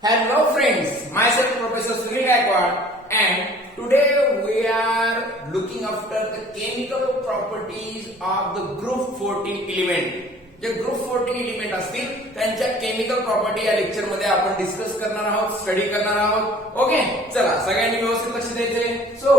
Hello friends, myself Professor Sunil Gaikwad and today we are looking after the chemical properties of the group 14 element. जे group 14 element असतील त्यांच्या chemical property या lecture मध्ये आपण discuss करणार आहोत, study करणार आहोत. ओके, चला सगळ्यांनी व्यवस्थित लक्ष द्यायचे. So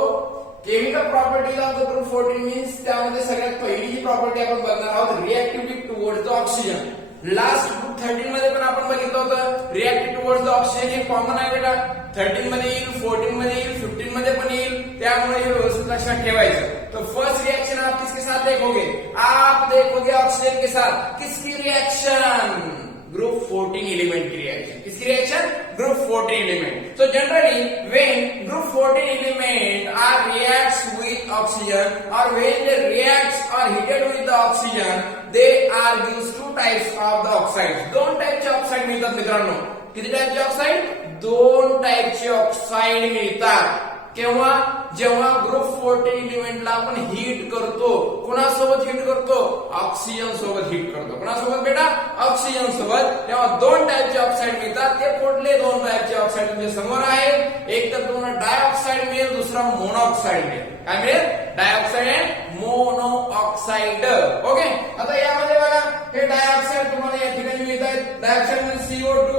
chemical properties of the group 14 means त्यामध्ये सगळ्यात पहिली जी प्रॉपर्टी आपण बघणार आहोत reactivity towards the oxygen. Last group 13 मध्ये पण आपण बघितलं होतं रिएक्टिव्हिटी टुवर्ड्स द ऑक्सिजन हे कॉमन आहे बेटा. 13 मध्ये येईल, 14 मध्ये येईल, 15 मध्ये पण येईल, त्यामुळे हे व्यवस्थित लक्षात ठेवायचं. तो फर्स्ट रिएक्शन आप किसके साथ देखोगे? आप देखोगे ऑक्सीजन के साथ. किसकी रिएक्शन? ग्रुप 14 एलिमेंट की रिएक्शन. किसकी reaction? Group 14 element. So generally when group 14 element are reacts with oxygen or when they reacts or heated with the oxygen they are gives two types of the oxides. दोन टाइपचे oxide मिळतात मित्रांनो. किती टाइपचे oxide? दोन टाइपचे oxide मिळतात. केव्हा? जेव्हा ग्रुप 14 एलिमेंटला आपण हीट करतो. कोणासोबत हीट करतो? ऑक्सिजन सोबत हीट करतो. कोणासोबत बेटा? ऑक्सिजन सोबत. तेव्हा दोन टाइपचे ऑक्साइड मिळतात. ते कुठले दोन टाइपचे ऑक्साइड तुमच्या समोर आहेत? एक तर तुम्हाला डायऑक्साइड मिळेल, दुसरा मोनॉक्साइड मिळेल. काय मिळेल? Dioxide and monoxide. ओके, आता यामध्ये बघा हे डायऑक्साइड तुम्हाला या ठिकाणी मिळत आहेत. डायऑक्साइड म्हणजे CO2,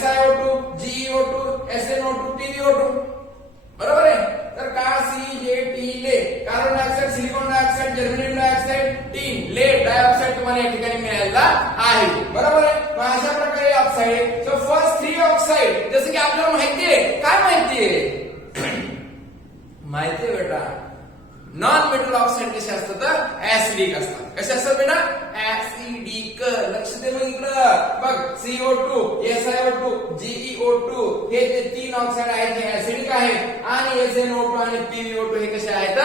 SiO2, GeO2, SnO2, TiO2. बरोबर आहे. तर का CJT ले carbon dioxide, silicon dioxide, germanium dioxide, tin lead dioxide तुम्हाला या ठिकाणी मिळायला आहे. बरोबर आहे. मग अशा प्रकारे ऑक्साइड. सो फर्स्ट 3 ऑक्साइड जसं की आपल्याला माहितीये. काय माहितीये? माहितीये बेटा नॉन मेटल ऑक्साइड कसे असतात? तर ऍसिडिक असतात. कसे असतात बेटा? ऍसिडिक. लक्ष दे मग इकडं बघ. CO2, SiO2, GeO2 हे ते 3 ऑक्साइड आहेत जे ऍसिडिक आहेत आणि SnO2 आणि PbO2 हे कसे आहेत?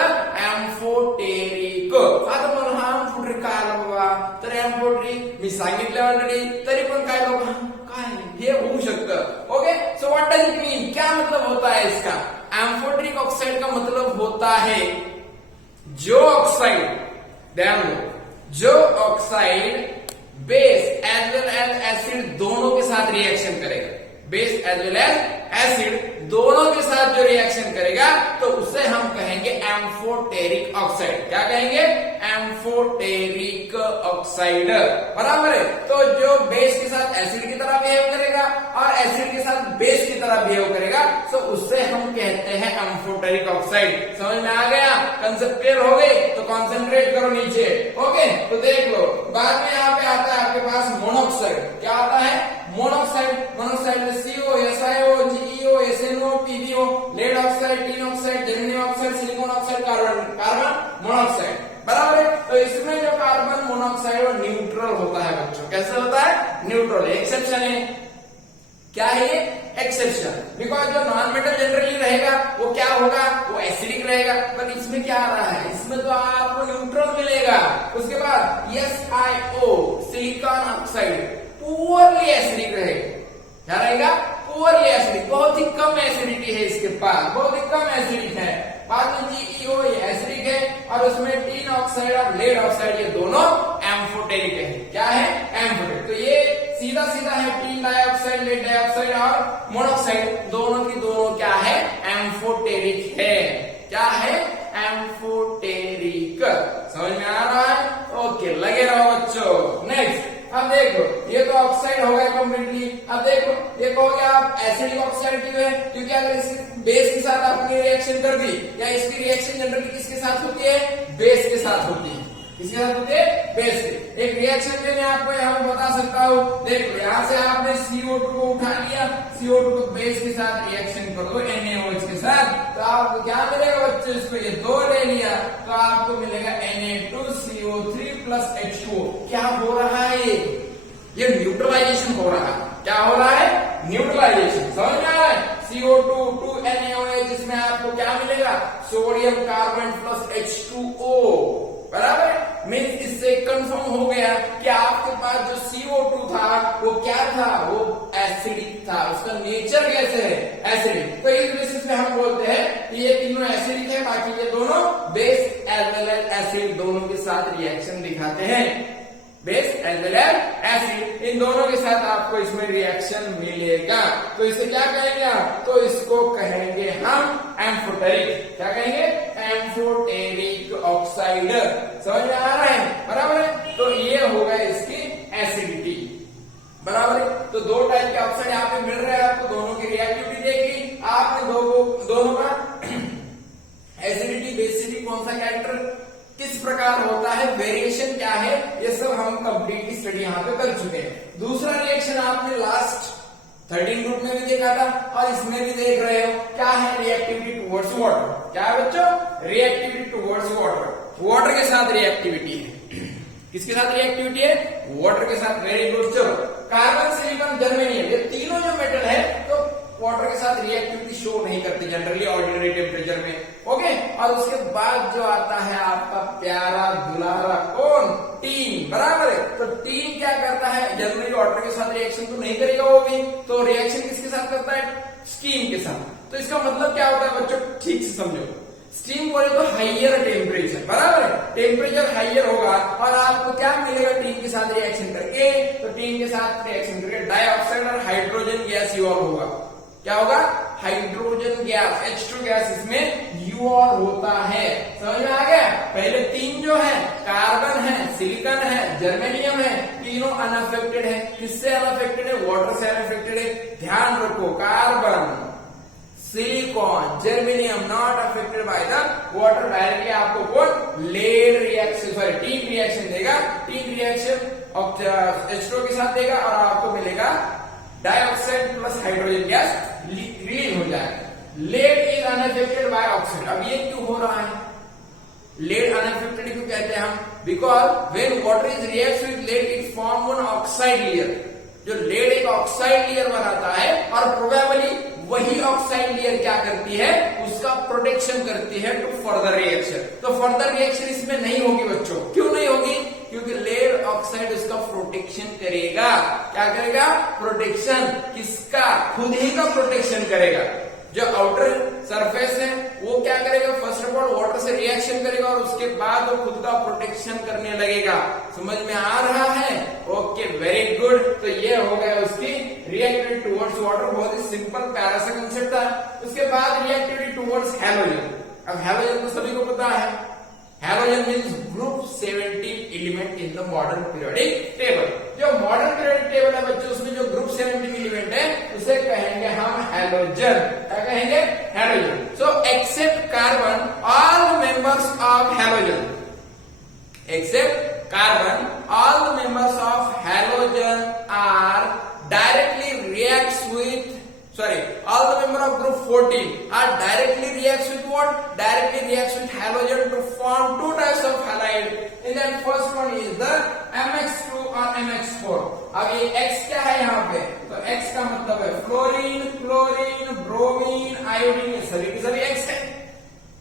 एम्फोटेरिक. आता मला हा एम्फोटेरिक काय आला बाबा? तर एम्फोटेरिक मी सांगितलं ऑलरेडी, तरी पण काय लोक काय हे होऊ शकतं. Okay, so what does it mean? क्या मतलब होता है इसका? एम्फोटेरिक ऑक्साइड का मतलब होता है जो ऑक्साइड, ध्यान दो, जो oxide base as well as acid दोनों के साथ रिएक्शन करेगा. Base as well as acid दोनों के साथ जो रिएक्शन करेगा तो उसे हम कहेंगे एम्फोटेरिक ऑक्साइड. क्या कहेंगे? Amphoteric oxide. बराबर है. तो जो बेस के साथ एसिड की तरह बिहेव करेगा और एसिड के साथ बेस की तरह बिहेव करेगा तो उससे हम कहते हैं एम्फोटेरिक ऑक्साइड. समझ में आ गया? कंसेप्ट क्लियर हो गई? तो कॉन्सेंट्रेट करो नीचे. ओके, तो देख लो. बाद में यहाँ पे आता है आपके पास मोनोऑक्साइड. क्या आता है? मोनोऑक्साइड. मोनोऑक्साइड में CO, SiO, GeO, SnO, PbO, lead oxide, tin oxide, germanium oxide, silicon oxide, carbon monoxide. बराबर है. तो इसमें जो कार्बन मोनोऑक्साइड वो न्यूट्रल होता है बच्चों. कैसे होता है? न्यूट्रल. एक्सेप्शन है. क्या है ये? एक्सेप्शन. बिकॉज जो नॉन मेटल जनरली रहेगा वो क्या होगा? वो एसिडिक रहेगा. पर इसमें क्या आ रहा है? इसमें तो आपको न्यूट्रल मिलेगा. उसके बाद SiO silicon oxide poorly acidic रहेगा. क्या रहेगा? Poorly acidic. बहुत ही कम एसिडिटी है इसके पास, बहुत ही कम एसिडिक है. बाद में GeO ये एसिडिक है और उसमें टीन ऑक्साइड और लेड ऑक्साइड ये दोनों एम्फोटेरिक है. क्या है? एम्फोटेरिक. तो ये सीधा सीधा है टीन डाइऑक्साइड, लेड डाइऑक्साइड और मोनोऑक्साइड दोनों की दोनों क्या है? एम्फोटेरिक है. क्या है? एम्फोटेरिक. समझ में आ रहा है? ओके, लगे रहो बच्चों. नेक्स्ट अब देखो, ये तो ऑक्साइड हो गया कंप्लीटली. अब देखो ये कहोगे आप एसिडिक ऑक्साइड क्यों है? क्योंकि अगर इसके बेस के साथ आपने रिएक्शन कर दी या इसकी रिएक्शन जनरली किसके साथ होती है? बेस के साथ होती है. किसके साथ होती है? बेस के. एक रिएक्शन में मैं आपको यहाँ बता सकता हूँ. देखो यहाँ से आपने CO2 को उठा लिया, CO2 को बेस के साथ रिएक्शन कर दो NaOH के साथ, तो आपको क्या मिलेगा बच्चों? इसको ये 2 ले लिया तो आपको मिलेगा Na2CO3 प्लस H2O. क्या हो रहा है? ये न्यूट्रलाइजेशन हो रहा है. क्या हो रहा है? न्यूट्रलाइजेशन. समझ में आ रहा है? CO2 2 NaOH, इसमें आपको क्या मिलेगा? Sodium carbon plus H2O. बराबर है. मीन्स इससे कंफर्म हो गया कि आपके पास जो CO2 था वो क्या था? वो एसिडिक था. उसका नेचर कैसे है? एसिडिक. तो इस बेसिस पे हम बोलते हैं कि ये तीनों एसिडिक है, बाकी ये दोनों base as well as acid दोनों के साथ रिएक्शन दिखाते हैं. Base as well as acid, इन दोनों के साथ आपको इसमें रिएक्शन मिलेगा। तो इसे क्या कहेंगे आप? तो इसको कहेंगे हम एम्फोटेरिक। क्या कहेंगे? Amphoteric oxide. समझ में आ रहा है? बराबर है। तो ये होगा इसकी एसिडिटी। बराबर है। तो दो टाइप के ऑक्साइड यहाँ पे मिल रहे हैं आपको, दोनों की रिएक्टिविटी देख ली आपने, दोनों का एसिडिटी बेसिसिटी कौन सा कैरेक्टर किस प्रकार होता है, वेरिएशन क्या है, ये सब हम कंप्लीट स्टडी यहाँ पे कर चुके हैं। दूसरा रिएक्शन आपने लास्ट 13 ग्रुप में भी देखा था और इसमें भी देख रहे हो, क्या है? Reactivity towards water. क्या है बच्चों? Reactivity towards water. वाटर के साथ रिएक्टिविटी है। किसके साथ रिएक्टिविटी है? वाटर के साथ। Very good. चलो, कार्बन, सिलिकॉन, जर्मेनियम, ये तीनों जो मेटल है तो वाटर के साथ रिएक्टिविटी शो नहीं करती जनरली ऑर्डिनरी टेम्परेचर में। ओके, और उसके बाद जो आता है आपका प्यारा दुलारा कौन? टीन। बराबर है। तो टीन क्या करता है? जनरली वाटर के साथ रिएक्शन तो नहीं करेगा वो भी, तो रिएक्शन किसके साथ करता है? स्टीम के साथ। तो इसका मतलब क्या होता है बच्चों? ठीक से समझो। स्टीम बोले तो हाइयर टेम्परेचर। बराबर है। टेम्परेचर हाइयर होगा और आपको क्या मिलेगा टीन के साथ रिएक्शन करके? तो टीन के साथ रिएक्शन करके डाइऑक्साइड और हाइड्रोजन गैस यूऑर होगा। क्या होगा? हाइड्रोजन गैस, H2 गैस इसमें यूऑर होता है। समझ में आ गया? पहले तीन जो है, कार्बन है, सिलिकॉन है, जर्मेनियम है, तीनों अनअफेक्टेड है। किससे अनअफेक्टेड है? वाटर से अनअफेक्टेड है। ध्यान रखो, carbon, silicon, germanium not affected by the water. Directly आपको कौन? लेड रिएक्शन, सॉरी टीन रिएक्शन देगा। टीन रिएक्शन H2 के साथ देगा और आपको मिलेगा dioxide plus hydrogen gas release हो जाएगा। Lead is unaffected by oxide. अब ये क्यों हो रहा है? लेड अनअफेक्टेड क्यों कहते हैं हम? Because when water is reacts with lead it form one oxide layer. जो लेड एक ऑक्साइड लेयर बनाता है और प्रोबेबली वही ऑक्साइड लेयर क्या करती है? उसका प्रोटेक्शन करती है टू फर्दर रिएक्शन। तो फर्दर रिएक्शन इसमें नहीं होगी बच्चों। क्यों नहीं होगी? क्योंकि लेड ऑक्साइड उसका प्रोटेक्शन करेगा। क्या करेगा? प्रोटेक्शन। किसका? खुद ही का प्रोटेक्शन करेगा। जो आउटर सरफेस है वो क्या करेगा? First of all water say reaction करेगा और उसके बाद वो खुद का प्रोटेक्शन करने लगेगा। समझ में आ रहा है? Okay, very good. तो ये हो गया उसकी रिएक्टिविटी टुवर्ड्स वाटर। बहुत ही सिंपल प्यारा सा कंसेप्ट था। उसके बाद रिएक्टिविटी टुवर्ड्स हैलोजन। अब हैलोजन तो सभी को पता है। Halogen means group 17 element in the modern periodic table. जो मॉडर्न पीरियोडिक टेबल है बच्चों, उसमें जो ग्रुप 17 एलिमेंट है उसे कहेंगे हम हैलोजन। क्या कहेंगे? Halogen. So except carbon, all members of halogen, except carbon, all the members of halogen are directly reacts with, all the member of group 14 are directly reacts with what? Directly reacts with halogen to form two types of halide. And then first one is the MX2 or MX4. अब ये X क्या है यहाँ पे? तो X का मतलब है fluorine, chlorine, bromine, iodine, ये सभी की सभी X है।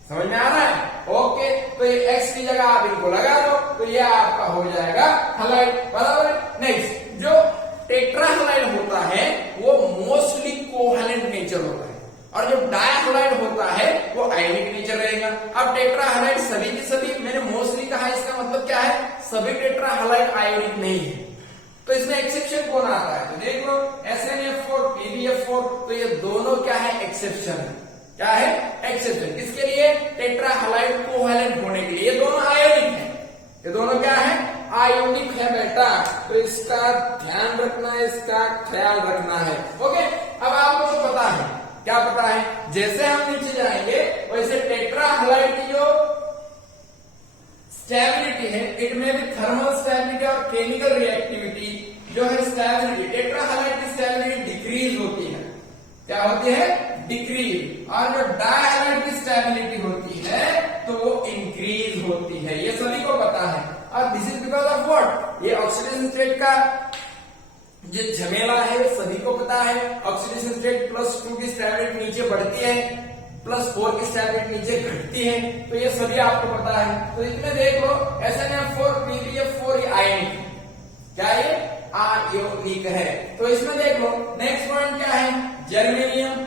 समझ में आ रहा है? ओके, तो ये X की जगह आप इनको लगा दो तो ये आपका हो जाएगा हैलाइड। बराबर। नेक्स्ट, जो टेट्राहैलाइड होता है वो मोस्टली कोवैलेंट नेचर होता है और जो डायहैलाइड होता है वो आयनिक नेचर रहेगा। अब टेट्राहैलाइड सभी की सभी, मैंने मोस्टली कहा, इसका मतलब क्या है? सभी टेट्राहैलाइड आयोनिक नहीं है। तो इसमें एक्सेप्शन कौन आता है? तो देख लो, SnF4, PbF4, तो ये दोनों क्या है? एक्सेप्शन है। क्या है? एक्सेप्शन। किसके लिए? टेट्राहैलाइड कोवैलेंट होने के लिए। ये दोनों आयोनिक है। ये दोनों क्या है? आयोनिक है बेटा। तो इसका ध्यान रखना है, इसका ख्याल रखना है। ओके, अब आपको तो पता है। क्या पता है? जैसे हम नीचे जाएंगे वैसे टेट्राहैलाइड की जो स्टेबिलिटी है, इट में भी थर्मल स्टेबिलिटी और केमिकल रिएक्टिविटी जो है स्टेबिलिटी, टेट्राहैलाइड की स्टेबिलिटी डिक्रीज होती है। क्या होती है? डिक्रीज। और जो डायहैलाइड की स्टेबिलिटी होती है तो वो इंक्रीज होती है। ये सभी को पता है। और दिस इज बिकॉज ऑफ व्हाट? ये ऑक्सीडेशन स्टेट का जो झमेला है सभी को पता है। ऑक्सीडेशन स्टेट +2 की स्टेबिलिटी नीचे बढ़ती है, +4 की स्टेबिलिटी नीचे घटती है। तो ये सभी आपको पता है। तो इसमें देख लो, SnF4, PbF4 ये आयनिक है। क्या ये? आयोनिक है। तो इसमें देख लो, नेक्स्ट पॉइंट क्या है? Germanium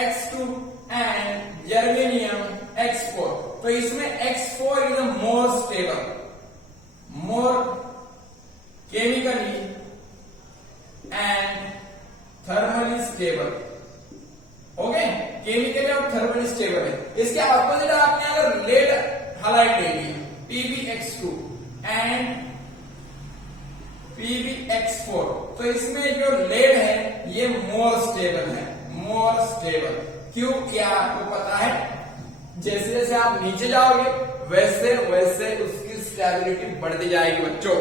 X2 end germanium X4। तो इसमें X4 is more stable, more thermally stable, okay, chemically और थर्मली स्टेबल है। इसके अपोजिट आपने अगर लेड हाइलाइट ले लिया PbX2 एंड PbX4, तो इसमें जो लेड है ये मोर स्टेबल है, मोर स्टेबल। क्यों, क्या आपको पता है? जैसे जैसे आप नीचे जाओगे वैसे वैसे उसकी स्टेबिलिटी बढ़ती जाएगी बच्चों,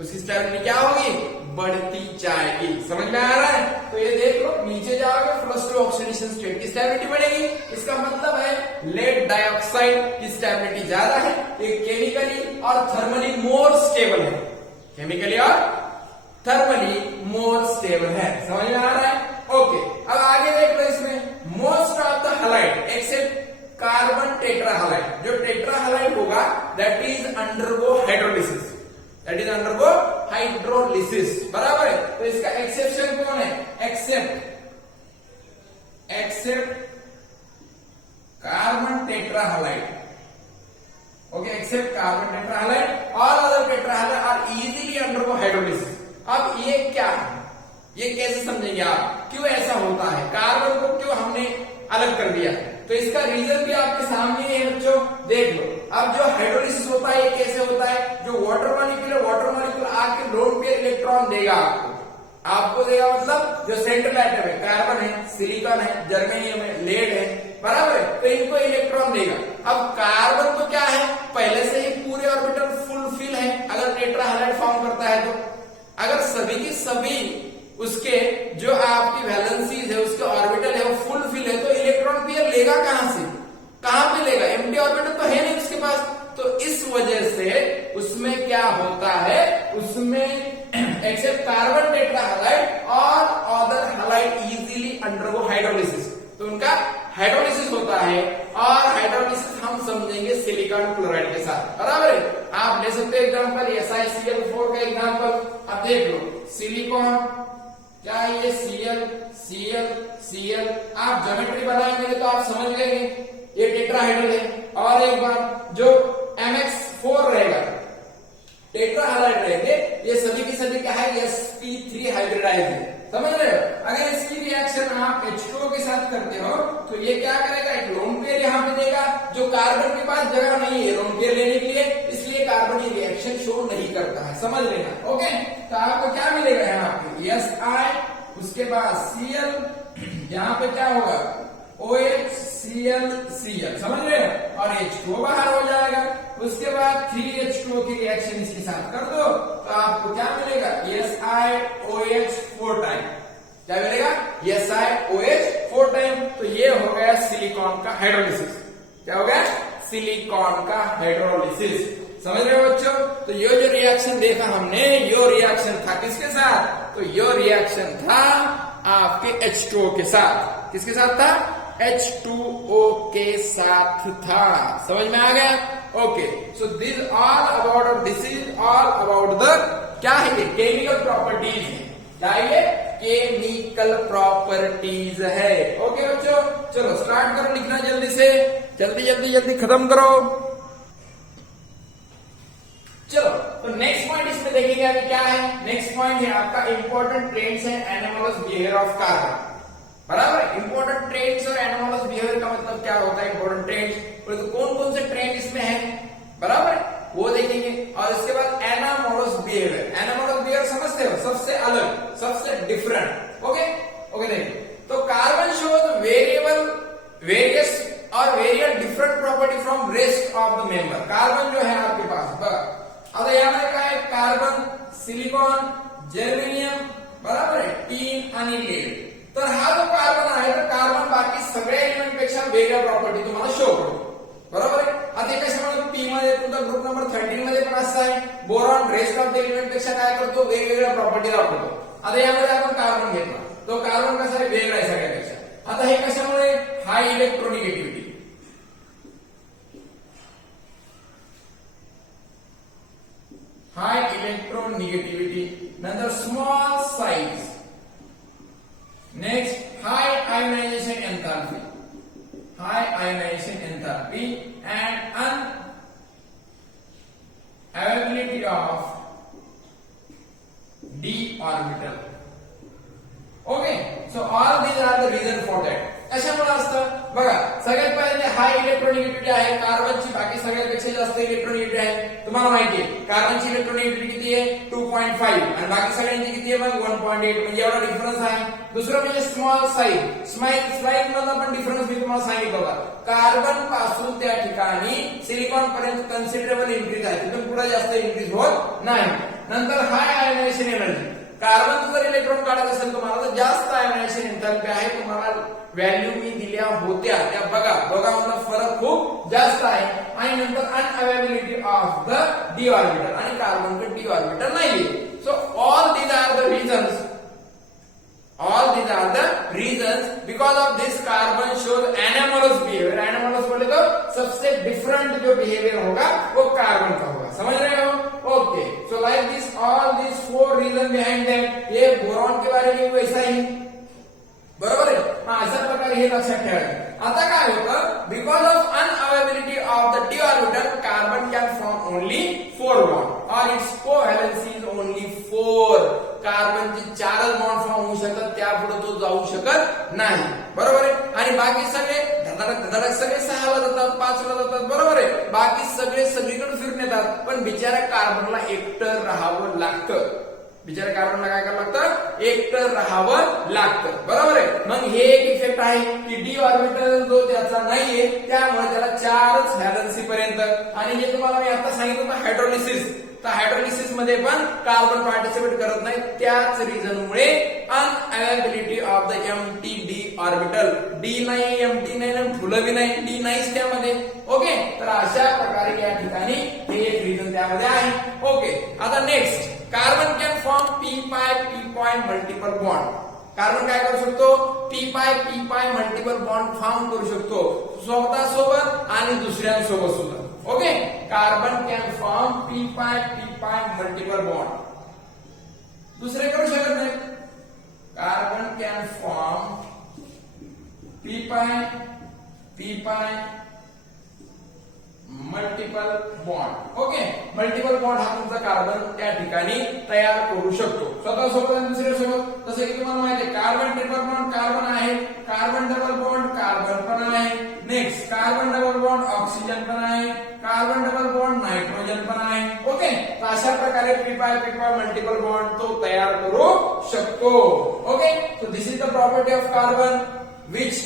उसकी स्टेबिलिटी क्या होगी? बढ़ती जाएगी। समझ में आ रहा है? तो ये देख लो, नीचे जाओगे फर्स्ट ऑक्सीडेशन स्टेट की स्टेबिलिटी बढ़ेगी, इसका मतलब है लेड डाइऑक्साइड की स्टेबिलिटी ज्यादा है, ये केमिकली और थर्मली मोर स्टेबल है, केमिकली और थर्मली मोर स्टेबल है। समझ में आ रहा है? ओके, अब आगे देख लो, इसमें most of the halide except carbon tetrahalide, जो टेट्राहैलाइड होगा that is undergo hydrolysis, that is undergo hydrolysis, बराबर है। तो इसका एक्सेप्शन कौन है? Except carbon tetrahalide, okay, except carbon tetrahalide, all other tetrahalide are easily undergo hydrolysis. अब ये क्या है, ये कैसे समझेंगे आप? क्यों ऐसा होता है? कार्बन को क्यों हमने अलग कर दिया? तो इसका रीजन भी आपके सामने है बच्चों, देख लो। अब जो हाइड्रोलिसिस होता है ये कैसे होता है? जो वाटर मॉलिक्यूल आके लोन पेयर इलेक्ट्रॉन देगा आपको देगा, मतलब जो सेंट्रल एटम है, कार्बन है, सिलिकॉन है, जर्मेनियम है, लेड है, बराबर है, तो इनको इलेक्ट्रॉन देगा। अब कार्बन तो क्या है, पहले से ही पूरे ऑर्बिटल फुलफिल है, अगर टेट्राहैलाइड फॉर्म करता है तो अगर सभी की सभी उसके जो आपकी वैलेंसीज है, उसके ऑर्बिटल है वो फुलफिल है, तो इलेक्ट्रॉन पेयर लेगा कहां से? कहां पे लेगा? एम्प्टी ऑर्बिटल तो है नहीं उसके पास। तो इस वजह से उसमें क्या होता है, उसमें एक्सेप्ट कार्बन टेट्राहैलाइड और other halide easily undergo hydrolysis, तो उनका हाइड्रोलिसिस होता है, और हाइड्रोलिसिस हम समझेंगे सिलिकॉन क्लोराइड के साथ, बराबर है। आप ले सकते हो एग्जांपल SiCl4 का एग्जांपल। अब देख लो, सिलिकॉन क्या है, ये Cl, आप ज्योमेट्री बनाएंगे तो आप समझ लेंगे ये टेट्राहाइड्रल है। और एक बार जो MX4 रहेगा, टेट्राहाइड्राइड रहेंगे, ये सभी के सभी क्या है, sp3 हाइब्रिडाइज है, समझ रहे हो? अगर इसकी रिएक्शन आप H2O के साथ करते हो तो ये क्या करेगा, एक लोन पेयर यहाँ पे देगा, जो कार्बन के पास जगह नहीं है लोन पेयर लेने के लिए, इसलिए कार्बन ये रिएक्शन शो नहीं करता है, समझ लेना। ओके, तो आपको क्या मिलेगा यहाँ पे Si, उसके बाद Cl, यहाँ पे क्या होगा OH Cl, समझ रहे हो, और H2O बाहर हो जाएगा। उसके बाद 3H2O की रिएक्शन इसके साथ कर दो तो आपको क्या मिलेगा, SiOH4 टाइम, क्या मिलेगा, SiOH4 टाइम। तो ये हो गया सिलिकॉन का हाइड्रोलिसिस। क्या हो गया, सिलिकॉन का हाइड्रोलिसिस, समझ रहे हो बच्चों? तो ये जो रिएक्शन देखा हमने, यो रिएक्शन था किसके साथ, तो यो रिएक्शन था आपके H2O के साथ। किसके साथ था, H2O के साथ था, समझ में आ गया? Okay, so this is all about the, क्या है ये, केमिकल प्रॉपर्टीज है, क्या ये केमिकल प्रॉपर्टीज है। ओके बच्चों, चलो स्टार्ट करो लिखना जल्दी से, जल्दी खत्म करो। चलो, तो नेक्स्ट पॉइंट इसमें देखेंगे अभी क्या है। नेक्स्ट पॉइंट है आपका इंपॉर्टेंट ट्रेड्स है एनोमलस बिहेवियर ऑफ कार्बन, बराबर। इंपॉर्टेंट ट्रेड्स और एनोमलस बिहेवियर का मतलब क्या होता है, इंपॉर्टेंट ट्रेड्स, तो कौन से ट्रेड इसमें है, बराबर, वो देखेंगे। और इसके बाद एनामोलस बिहेवियर समझते हो, सबसे अलग, सबसे डिफरेंट। ओके देखिए, तो कार्बन शोज वेरियस और various different property from rest of the member. Carbon जो है आपके पास, अब यहाँ पे क्या है, कार्बन, सिलिकॉन, जर्मेनियम, बराबर है, टीन आणि लेड, तर हा जो कार्बन आहे तर कार्बन बाकी सगळ्या एलिमेंट पेक्षा वेगळ्या प्रॉपर्टी तुम्हाला शो करतो, बरोबर आहे। आता कशामुळे पी मध्ये तुमचा ग्रुप नंबर 13 मध्ये पण असं आहे, boron rest of the element पेक्षा काय करतो, वेगवेगळ्या प्रॉपर्टी दाखवतो। आता यामध्ये आपण कार्बन घेतला, तो कार्बन कसा आहे, वेगळा आहे सगळ्यापेक्षा। आता हे कशामुळे, हाय इलेक्ट्रोनिगेटिव्हिटी, नंतर small size, next high ionization enthalpy and unavailability of d orbital. Okay, so all these are the reason for that. कशामुळे असतं बघा, सगळ्यात पहिले हाय इलेक्ट्रोनिगेटिव्हिटी आहे कार्बनची, बाकी सगळ्यापेक्षा जास्त इलेक्ट्रोनिगेटिव्हिटी आहे. तुम्हाला माहिती आहे कार्बनची इलेक्ट्रोनिगेटिव्हिटी किती आहे 2.5 आणि बाकी सगळ्यांची किती आहे मग 1.8, म्हणजे एवढा डिफरन्स आहे. दुसरं म्हणजे स्मॉल साईज, स्लाइड मधला पण डिफरन्स मी तुम्हाला सांगितलं होता. कार्बन पासून त्या ठिकाणी सिलिकॉन पर्यंत कन्सिडरेबल इन्क्रीज आहे, तिथून पुढे जास्त इन्क्रीज होत नाही. नंतर हाय आयोनायझेशन एनर्जी, कार्बन जर इलेक्ट्रॉन काढत असेल तुम्हाला तर जास्त आयोनायझेशन एंथॅल्पी आहे. तुम्हाला व्हॅल्यू मी दिल्या होत्या त्या बघा, दोघांमधला फरक खूप जास्त आहे. आणि नंतर unavailability of the d orbital, आणि कार्बनकडे डी ऑर्बिटल नाहीये. So all these are the reasons, because of this carbon shows anomalous behaviour. Anomalous बोले तो सबसे डिफरेंट जो बिहेवियर होगा वो कार्बन का होगा. समझ रहे हो? Okay, so like this all this 4 reason behind that. ये बोरॉन के बारे में वैसा ही बरोबर आहे. अशा प्रकारे हे लक्षात ठेवायचं. आता काय होतं, because of unavailability of the d orbital carbon can form only 4 bond और इट्स कोव्हॅलेन्सी इज ओनली 4. कार्बनचे 4च बॉन्ड फॉर्म होऊ शकतात, त्यापुढे तो जाऊ शकत नाही. बरोबर आहे. आणि बाकी सगळे धडक सगळे 6 ला जातात, 5 ला जातात. बरोबर आहे. बाकी सगळे सगळीकडे फिरून येतात, पण बिचाऱ्या कार्बनला एकटं राहावं लागतं. बिचारा कार्बनला काय करावं लागतं, एकटं राहावं लागतं. बरोबर आहे. मग हे एक इफेक्ट आहे की डी ऑर्बिटल जो त्याचा नाहीये त्यामुळे त्याला 4च व्हॅलन्सी पर्यंत. आणि जे तुम्हाला मी आता सांगितलं होतं हायड्रोलिसिस, तर हायड्रोलिसिस मध्ये पण कार्बन पार्टिसिपेट करत नाही. त्याच रिझनमुळे unavailability of the empty D orbital. D नाही, एम्प्टी नाही, फुलं बी नाही, डी नाहीच त्यामध्ये. ओके, तर अशा प्रकारे या ठिकाणी हे एक रिझन त्यामध्ये आहे. ओके, आता next, carbon can form P पाय मल्टिपल बॉन्ड. कार्बन काय करू शकतो, पी पाय मल्टिपल बॉन्ड फॉर्म करू शकतो, स्वतः सोबत आणि दुसऱ्यांसोबत सुद्धा. Okay, carbon can form P पाय मल्टिपल बॉन्ड. दुसरे करू शकत नाही. कार्बन कॅन फॉर्म पी पाय multiple bond. Okay, multiple bond हा तुमचा कार्बन त्या ठिकाणी तयार करू शकतो स्वतः सोबत आणि दुसऱ्यासोबत. जसं की तुम्हाला माहिती आहे कार्बन ट्रिपल बॉन्ड कार्बन आहे, कार्बन डबल बॉन्ड कार्बन पण आहे, next carbon double bond oxygen पण आहे, कार्बन डबल बॉन्ड नायट्रोजन पण आहे. ओके, तर अशा प्रकारे पी पाय मल्टिपल बॉन्ड तो तयार करू शकतो. Okay, so this is the property of carbon which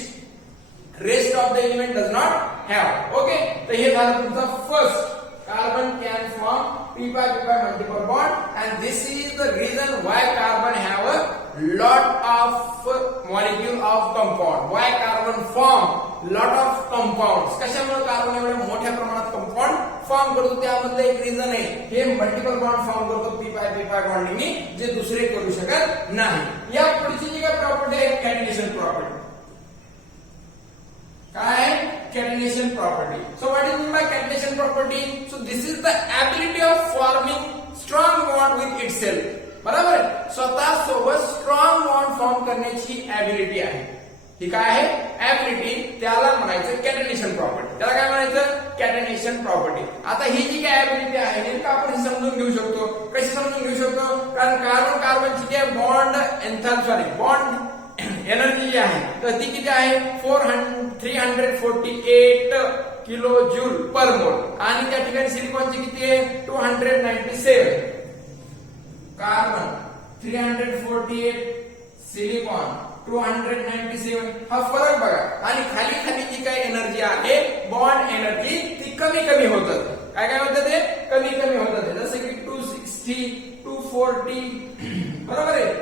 rest of the element does not have. Okay, तर हे झालं तुमचं first, carbon can form p by multiple bond and this is the reason why carbon have a lot of molecule of compound. Why carbon form lot of compounds. कशामुळे carbon एवढ्या मोठ्या प्रमाणात compound form करतो, त्यामधलं एक reason आहे हे multiple bond form करतो p by बॉन्डिंगनी, जे दुसरे करू शकत नाही. या पुढची जी काय प्रॉपर्टी आहे कॅटिनेशन प्रॉपर्टी. काय catenation property. So what is mean by catenation property. So this is the ability of forming strong bond with itself. बरोबर आहे. स्वतः सोबत स्ट्रॉंग बॉन्ड फॉर्म करण्याची एबिलिटी आहे. ही काय आहे एबिलिटी, त्याला म्हणायचं कॅटिनेशन प्रॉपर्टी. त्याला काय म्हणायचं कॅटिनेशन प्रॉपर्टी. आता ही जी काय एबिलिटी आहे नेमकं आपण ही समजून घेऊ शकतो. कशी समजून घेऊ शकतो, कारण कार्बनची जे बॉन्ड एन्थॅल्पी बॉन्ड एनर्जी जी आहे तर ती किती आहे 348 किलो जूल पर मोल. आणि त्या ठिकाणी सिलिकॉनची किती आहे 297. Carbon 348, silicon 297. हा फरक बघा. आणि खाली जी काही एनर्जी आहे बॉन्ड एनर्जी ती कमी होतात. काय होतं ते कमी होतात. जसं की 260, 240. बरोबर आहे.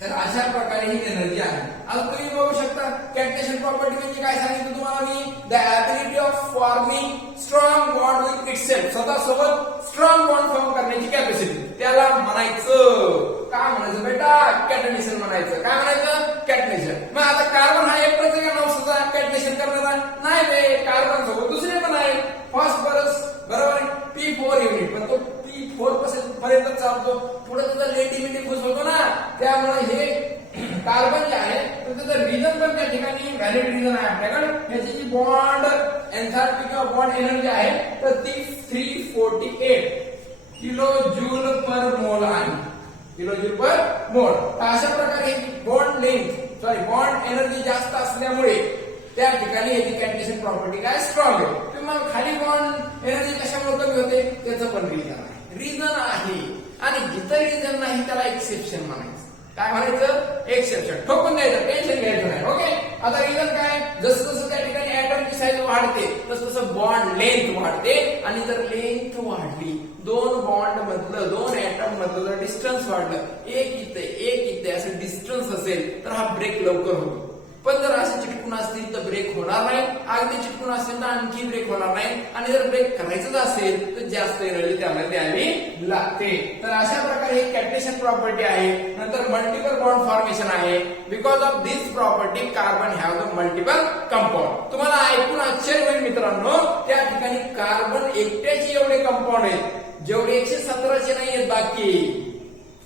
तर अशा प्रकारे ही एनर्जी आहे. आता तुम्ही बघू शकता कॅटिनेशन प्रॉपर्टी म्हणजे काय सांगितलं तुम्हाला मी, the ability of forming strong bond with itself. स्वतः सोबत स्ट्रॉंग बॉन्ड फॉर्म करण्याची कॅपॅसिटी, त्याला म्हणायचं काय म्हणायचं बेटा कॅटिनेशन म्हणायचं. काय म्हणायचं कॅटिनेशन. मग आता कार्बन हा एक प्रत्येक नाव सुद्धा कॅटिनेशन करण्याचा नाही बे, कार्बन सोबत दुसरे पण आहे फॉस्फरस. बरोबर आहे. P4 युनिट, पण तो P4 पर्यंत चालतो, पुढे त्याचा लेटिमिटी होतो ना, त्यामुळे हे कार्बन जे आहे तर त्याचं रिजन पण त्या ठिकाणी व्हॅलिड रिजन आहे आपल्याकडे. त्याची जी बॉन्ड एन्थॅल्पी किंवा बॉन्ड एनर्जी आहे तर ती 348 किलो जूल पर मोल आहे. किलो जूल पर मोल. अशा प्रकारे बॉन्ड त्या ठिकाणी याची कॅल्क्युलेशन प्रॉपर्टी काय स्ट्रॉंग आहे. तुम्ही मग खाली बॉन्ड एनर्जी कशामुळे कमी होते त्याचं पण रिझन आहे आणि जिथं रिझन नाही त्याला एक्सेप्शन म्हणायचं. काय म्हणायचं एक्सेप्शन, ठोकून द्यायचं, टेन्शन घ्यायचं नाही. ओके, आता रिझन काय, जसं जसं त्या ठिकाणी ऍटमची साईज वाढते तसं तसं बॉन्ड लेंथ वाढते आणि जर लेंथ वाढली, दोन बॉन्ड मधलं दोन ऍटम मधलं जर डिस्टन्स वाढलं, एक इथे असं डिस्टन्स असेल तर हा ब्रेक लवकर होतो. पण जर असे चिटकून असतील तर ब्रेक होणार नाही, अगदी चिटकून असतील तर आणखी ब्रेक होणार नाही आणि जर ब्रेक करायचंच असेल तर जास्त एनर्जी त्याला द्यावी लागते. तर अशा प्रकारे ही कॅल्क्युलेशन प्रॉपर्टी आहे. नंतर मल्टिपल बॉन्ड फॉर्मेशन आहे. Because of this property carbon have the multiple compound. तुम्हाला ऐकून आश्चर्य होईल मित्रांनो, त्या ठिकाणी कार्बन एकट्याचे एवढे कंपाऊंड आहेत जेवढे 117चे नाही आहेत बाकी.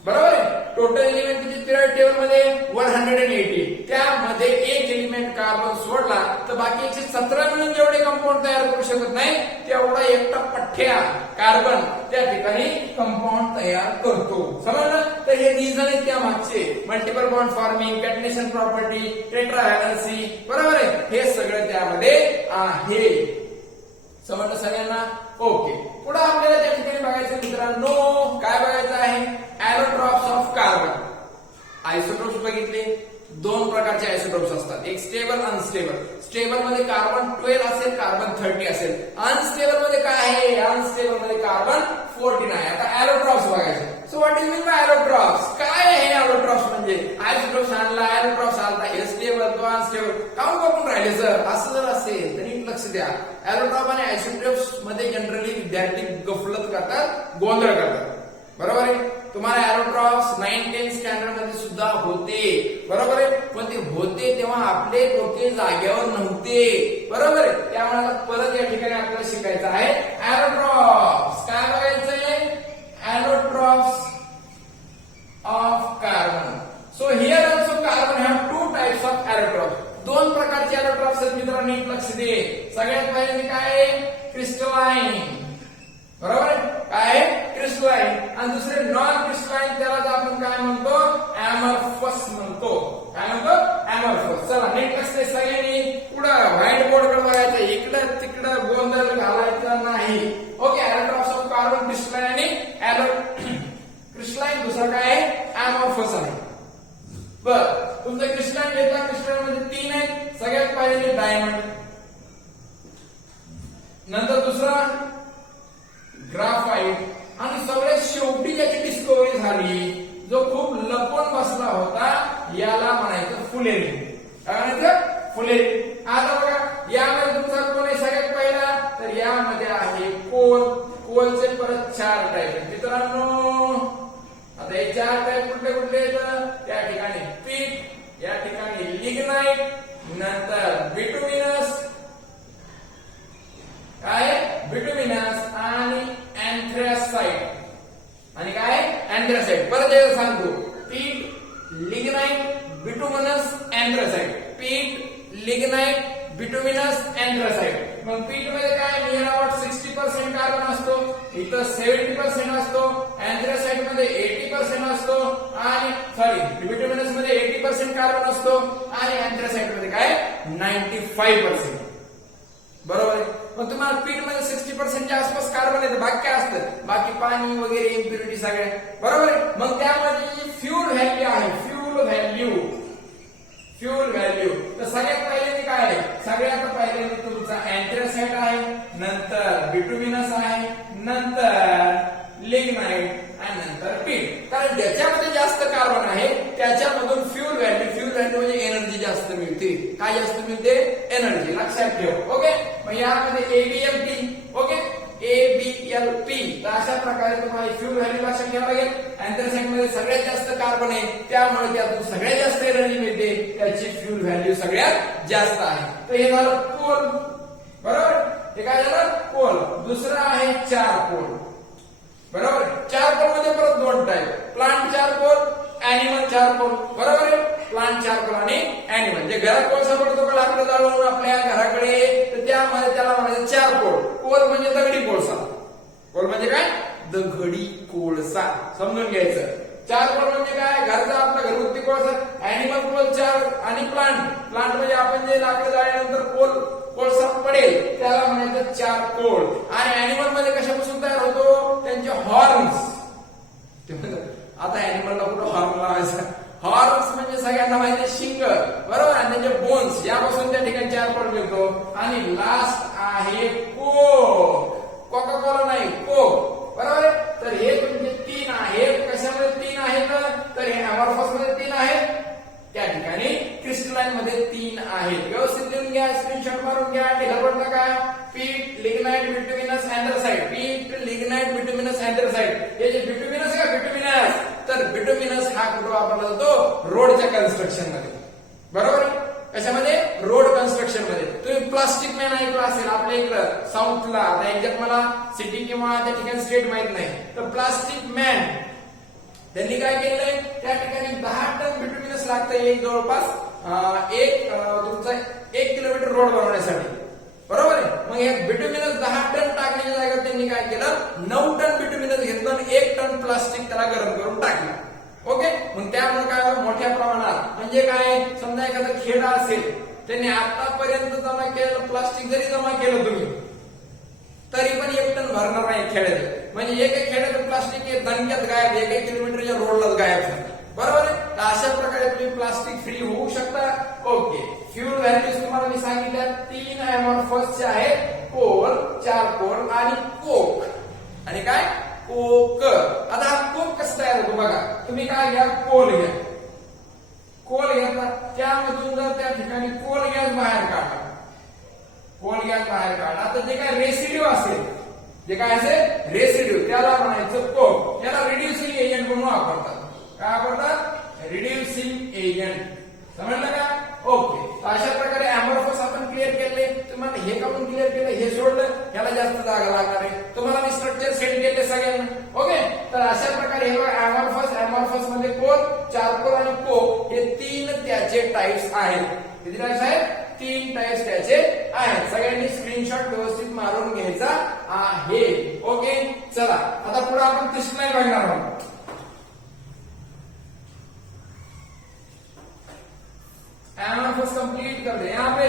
बरोबर आहे. टोटल एलिमेंट पिरियड टेबल मध्ये 180, त्यामध्ये एक एलिमेंट कार्बन सोडला तर बाकी 117 मिळून जेवढे कंपाऊंड तयार करू शकत नाही तेवढा एकटा पठ्ठ्या कार्बन त्या ठिकाणी कंपाऊंड तयार करतो. समजलं. तर हे रिझन आहे त्या मागचे, multiple bond forming, calculation property, tetra valency. बरोबर आहे. हे सगळं त्यामध्ये आहे. समजलं सगळ्यांना. ओके, पुढे आपल्याला त्या ठिकाणी बघायचं मित्रांनो, काय बघायचं आहे, ॲलोट्रॉप्स ऑफ कार्बन. आयसोटोप्स बघितले, दोन प्रकारचे आयसोटोप्स असतात, एक स्टेबल, अनस्टेबल. स्टेबल मध्ये कार्बन 12 असेल, कार्बन 30 असेल. अनस्टेबल मध्ये काय आहे, अनस्टेबल मध्ये कार्बन 14 आहे. आता ॲलोट्रॉप्स बघायचे. So what is mean by allotropes, काय आहे ॲलोट्रॉप्स म्हणजे, आयसोटोप्स आणला, ॲलोट्रॉप्स आलता, हे स्टेबल तो अनस्टेबल काऊन बघून राहिले सर, असं जर असेल तर नीट लक्ष द्या. ॲलोट्रॉप आणि आयसोटोप्स मध्ये जनरली विद्यार्थी गफलत करतात, गोंधळ करतात. बरोबर आहे. तुम्हाला ॲलोट्रॉप्स 9-10 स्टँडर्ड मध्ये सुद्धा होते. बरोबर आहे. पण ते होते तेव्हा आपले डोके जागेवर नव्हते. बरोबर आहे. त्यामुळे परत या ठिकाणी आपल्याला शिकायचं आहे ॲलोट्रॉप्स. काय बघायचंय, allotropes of carbon. So here also carbon have 2 types of allotropes. दोन प्रकारचे ॲलोट्रॉप्स आहेत मित्रांनो, नीट लक्ष दे. सगळ्यात पहिले काय आहे, क्रिस्टलाइन. बरोबर आहे. काय क्रिस्टलाइन. आणि दुसरे नॉन क्रिस्टलाइन, त्याला आपण काय म्हणतो, ॲमॉर्फस म्हणतो. काय म्हणतो, ॲमॉर्फस. चला नीट लक्ष दे सगळ्यांनी. पुढं व्हाईट बोर्ड कडे बघायचं, इकडं तिकडं गोंधळ घालायचा नाही. ओके, ॲलोट्रॉप्स ऑफ कार्बन क्रिस्टलाइन आणि क्रिस्टलाइन दुसरा काय आहे, ॲमॉर्फस आहे. बर, तुमचं क्रिस्टलाइन घेतला, क्रिस्टलाइन मध्ये 3 आहेत. सगळ्यात पहिले डायमंड, नंतर दुसरा ग्राफाइट आणि सगळ्यात शेवटी ज्याची डिस्कव्हरी झाली, जो खूप लपून बसला होता, याला म्हणायचं फुलेरी. काय म्हणायचं, फुलेरी. आता बघा यामध्ये तुमचा कोण आहे सगळ्यात पहिला, तर यामध्ये आहे कोल. कोलचे परत 4 टाईप आहेत मित्रांनो. आता हे 4 टाईप कुठले कुठले आहेत, त्या ठिकाणी पीट, या ठिकाणी लिग्नाइट, नंतर बिटुमिनस, काय बिटुमिनस आणि अँथ्रासाइट. आणि काय अँथ्रासाइट. परत एकदा सांगतो, पीट, लिग्नाइट, बिटुमिनस, अँथ्रासाइट. पीट, लिग्नाइट, बिटुमिनस, अँथ्रासाइट. मग पीट मध्ये काय, नियर अबाउट 60% कार्बन असतो, इथं 70% असतो. अँथ्रासाइट मध्ये 80% असतो आणि बिटुमिनस मध्ये 80% कार्बन असतो आणि अँथ्रासाइट मध्ये काय 95%. बरोबर आहे. मग तुम्हाला पीट मध्ये 60% च्या आसपास कार्बन येतं, बाकी काय असतं, बाकी पाणी वगैरे इम्प्युरिटी सगळ्या. बरोबर आहे. मग त्यामध्ये फ्युल व्हॅल्यू आहे, फ्युल व्हॅल्यू. तर सगळ्यात पहिले काय आहे, सगळ्यात पहिले तुमचा अँथ्रासाइट आहे, नंतर बिटुमिनस आहे, नंतर लिग्नाइट आणि नंतर पीट. कारण ज्याच्यामध्ये जास्त कार्बन आहे त्याच्यामधून फ्युल व्हॅल्यू म्हणजे एनर्जी जास्त मिळते. काय जास्त मिळते, एनर्जी. लक्षात ठेव. ओके, मग यामध्ये ABLP. Okay, ABLP. तर अशा प्रकारे तुम्हाला फ्युल व्हॅल्यू लक्षात घ्यावं लागेल. अँथ्रासाइट मध्ये सगळ्यात जास्त कार्बन आहे, त्यामुळे त्यातून सगळ्यात जास्त एनर्जी मिळते, त्याची फ्युल व्हॅल्यू सगळ्यात जास्त आहे. तर हे झालं कोल. बरोबर. हे काय झालं, कोल. दुसरं आहे चारकोल. बरोबर. चारकोल मध्ये परत 2 type, plant charcoal, animal charcoal. बरोबर आहे. प्लांट चारकोल आणि अॅनिमल. जे घरात कोळसा पडतो का लाकडं जाळून आपल्या घराकडे, तर त्यामध्ये त्याला म्हणायचं चारकोल. कोल म्हणजे दगडी कोळसा. कोल म्हणजे काय, दगडी कोळसा. समजून घ्यायचं. चारकोल म्हणजे काय, घरचा आपला घरगुती कोळसा. अॅनिमल कोल 4 आणि प्लांट म्हणजे आपण जे लाकड जाळल्यानंतर कोळसा पडेल त्याला म्हणायचं चारकोल. आणि अॅनिमल मध्ये कशापासून तयार होतो? त्यांचे हॉर्न्स. आता अॅनिमलला कुठं हॉर्न लावायचा? हॉर्न्स म्हणजे सगळ्यांना माहिती आहे शिंग, बरोबर, आणि त्यांचे बोन्स यापासून त्या ठिकाणी चारकोल मिळतो. आणि लास्ट आहे कोक. कोका कोला नाही, कोक, बरोबर. तर हे तुमचे 3 आहेत. कशामध्ये 3 आहेत? तर हे अमॉर्फस मध्ये 3 आहेत, त्या ठिकाणी क्रिस्टलाइन मध्ये 3 आहेत. व्यवस्थित लिहून घ्या, स्क्रीनशॉट मारून घ्या. ढिगापड नका. पीट, लिग्नाइट, बिटुमिनस, अँथ्रासाइट. पीट, लिग्नाइट, बिटुमिनस, अँथ्रासाइट. हे जे बिटुमिनस आहे का, बिटुमिनस, तर बिटुमिनस हा कुठं वापरला जातो? रोडच्या कन्स्ट्रक्शन मध्ये, बरोबर. कशामध्ये? रोड कन्स्ट्रक्शन मध्ये. तुम्ही प्लास्टिक मॅन ऐकलं असेल आपल्या इकडं साऊथला. आता एक्झॅक्ट मला सिटी किंवा त्या ठिकाणी स्टेट माहित नाही. तर प्लास्टिक मॅन त्यांनी काय केलंय? त्या ठिकाणी 10 टन बिटुमिनस लागतं एक जवळपास तुमचा 1 किलोमीटर रोड बनवण्यासाठी, बरोबर आहे. मग हे बिटुमिनस 10 टन टाकण्याच्या जागेवर त्यांनी काय केलं? 9 टन बिटुमिनस घेतलं आणि 1 टन प्लास्टिक त्याला गरम करून टाकलं. ओके. मग त्यामुळे काय मोठ्या प्रमाणात, म्हणजे काय, समजा एखादा खेडा असेल, त्यांनी आतापर्यंत जमा केलेलं प्लास्टिक जरी जमा केलं तुम्ही तरी पण 1 टन भरणार नाही खेड्यात. म्हणजे एक खेड्याचं प्लास्टिक दणक्यात गायब, 1 किलोमीटरच्या रोडलाच गायब झालं, बरोबर आहे. तर अशा प्रकारे तुम्ही प्लास्टिक फ्री होऊ शकता. ओके. फ्युल व्हॅल्यूज तुम्हाला मी सांगितल्या 3 अमॉर्फसचे आहेत: कोल, चारकोल आणि कोक. आणि काय? कोक. आता हा कोक कसा तयार होतो बघा. तुम्ही काय घ्या? कोल घ्या. कोल घेतला, त्यामधून जर त्या ठिकाणी कोल गॅस बाहेर काढला, कोल गॅस बाहेर काढला, तर जे काय रेसिड्यू असेल, जे काय असेल रेसिड्यू, त्याला म्हणायचं कोक. त्याला रिड्युसिंग एजंट म्हणून वापरतात. काय वापरतात? Reducing agent. समजलं का? ओके. अशा प्रकारे अमॉर्फस आपण क्लिअर केले. तुम्हाला हे काढून क्लिअर केलं, हे सोडलं, याला जास्त जागा लागणार आहे. तुम्हाला मी स्ट्रक्चर सेट केले सगळ्यांना. ओके. तर अशा प्रकारे हे अमॉर्फस मध्ये कोल, चारकोल आणि कोक हे 3 त्याचे टाइप्स आहेत. किती टाइप्स आहेत? 3 टाइप्स त्याचे आहेत. सगळ्यांनी स्क्रीनशॉट व्यवस्थित मारून घ्यायचा आहे. ओके. चला आता पुढे आपण क्रिस्टलाइन बघणार आहोत. एमॉर्फस कंप्लीट कर दे यहाँ पे.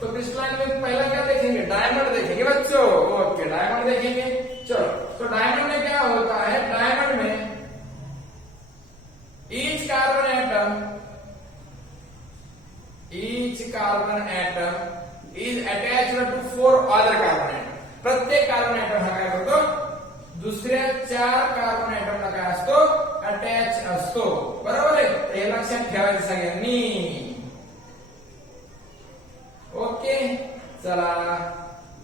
तो क्रिस्टलाइन में पहला क्या देखेंगे? डायमंड देखेंगे बच्चों. ओके, डायमंड देखेंगे. चलो, तो डायमंड में क्या होता है? डायमंड में each carbon atom is attached to 4 other carbon atom. प्रत्येक कार्बन एटम हा काय करतो? दुसऱ्या 4 कार्बन एटमला काय असतो? अटॅच असतो, बरोबर आहे. हे लक्षात ठेवायचं सगळ्यांनी. ओके. चला